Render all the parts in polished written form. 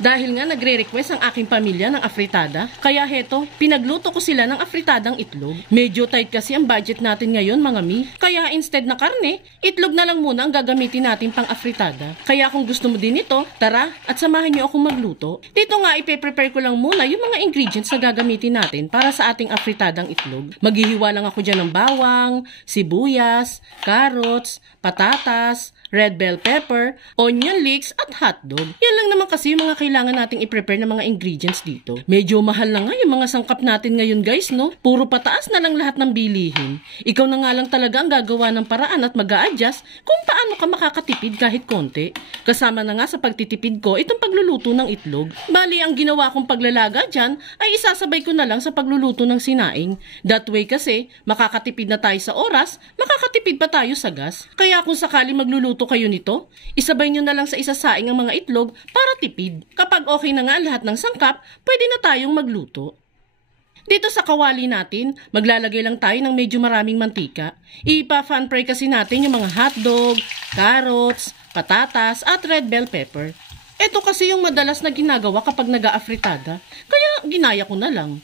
Dahil nga nagre-request ang aking pamilya ng afritada, kaya heto, pinagluto ko sila ng afritadang itlog. Medyo tight kasi ang budget natin ngayon mga mi. Kaya instead na karne, itlog na lang muna ang gagamitin natin pang afritada. Kaya kung gusto mo din ito, tara at samahan niyo akong magluto. Dito nga ipe-prepare ko lang muna yung mga ingredients na gagamitin natin para sa ating afritadang itlog. Maghihiwa lang ako dyan ng bawang, sibuyas, carrots, patatas, red bell pepper, onion leeks at hotdog. Yan lang naman kasi yung mga kailangan nating i-prepare na mga ingredients dito. Medyo mahal na nga yung mga sangkap natin ngayon guys, no? Puro pataas na lang lahat ng bilihin. Ikaw na nga lang talaga ang gagawa ng paraan at mag-a-adjust kung paano ka makakatipid kahit konti. Kasama na nga sa pagtitipid ko itong pagluluto ng itlog. Bali, ang ginawa kong paglalaga dyan ay isasabay ko na lang sa pagluluto ng sinaing. That way kasi, makakatipid na tayo sa oras, makakatipid pa tayo sa gas. Kaya kung sakali magluluto kayo nito, isabay nyo na lang sa isasaing ang mga itlog para tipid. Kapag okay na nga lahat ng sangkap, pwede na tayong magluto. Dito sa kawali natin, maglalagay lang tayo ng medyo maraming mantika. Ipa-fan fry kasi natin yung mga hotdog, carrots, patatas at red bell pepper. Ito kasi yung madalas na ginagawa kapag nag-aafritada, kaya ginaya ko na lang.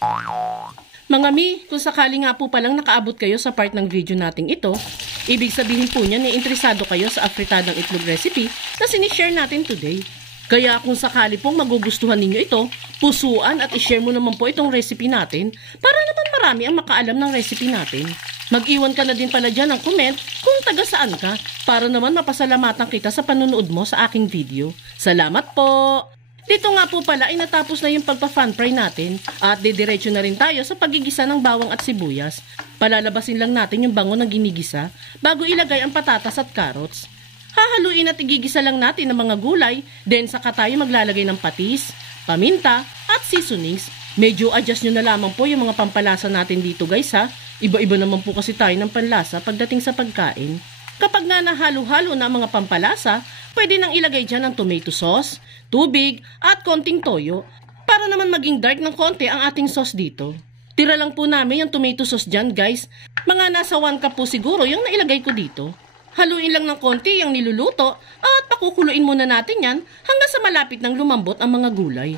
Mga mi, kung sakali nga po palang nakaabot kayo sa part ng video nating ito, ibig sabihin po niya na interesado kayo sa afritadang itlog recipe na sinishare natin today. Kaya kung sakali pong magugustuhan ninyo ito, pusuan at ishare mo naman po itong recipe natin para naman marami ang makaalam ng recipe natin. Mag-iwan ka na din pala dyan ng comment kung taga saan ka para naman mapasalamatan kita sa panonood mo sa aking video. Salamat po! Dito nga po pala ay natapos na yung pagpa-fan fry natin at didiretso na rin tayo sa pagigisa ng bawang at sibuyas. Palalabasin lang natin yung bango ng ginigisa bago ilagay ang patatas at carrots. Hahaluin at igigisa lang natin ang mga gulay, then saka tayo maglalagay ng patis, paminta at seasonings. Medyo adjust nyo na lamang po yung mga pampalasa natin dito guys ha. Iba-iba naman po kasi tayo ng panlasa pagdating sa pagkain. Kapag nga nahalo-halo na ang mga pampalasa, pwede nang ilagay dyan ng tomato sauce, tubig at konting toyo para naman maging dark ng konti ang ating sauce dito. Tira lang po namin yung tomato sauce dyan guys. Mga nasa 1 cup po siguro yung nailagay ko dito. Haluin lang ng konti yung niluluto at pakukuluin muna natin yan hanggang sa malapit ng lumambot ang mga gulay.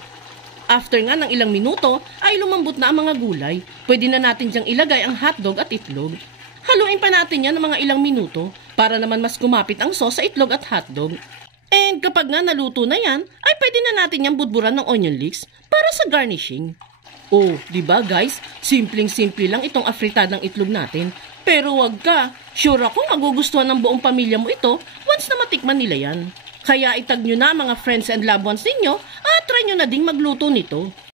After nga ng ilang minuto ay lumambot na ang mga gulay. Pwede na natin dyang ilagay ang hotdog at itlog. Haluin pa natin yan ng mga ilang minuto para naman mas kumapit ang sauce sa itlog at hotdog. And kapag nga naluto na yan, ay pwede na natin yung budburan ng onion leeks para sa garnishing. Oh, diba guys? Simpleng-simple lang itong afritadang itlog natin. Pero wag ka, sure ako magugustuhan ng buong pamilya mo ito once na matikman nila yan. Kaya itag nyo na mga friends and loved ones ninyo at try nyo na ding magluto nito.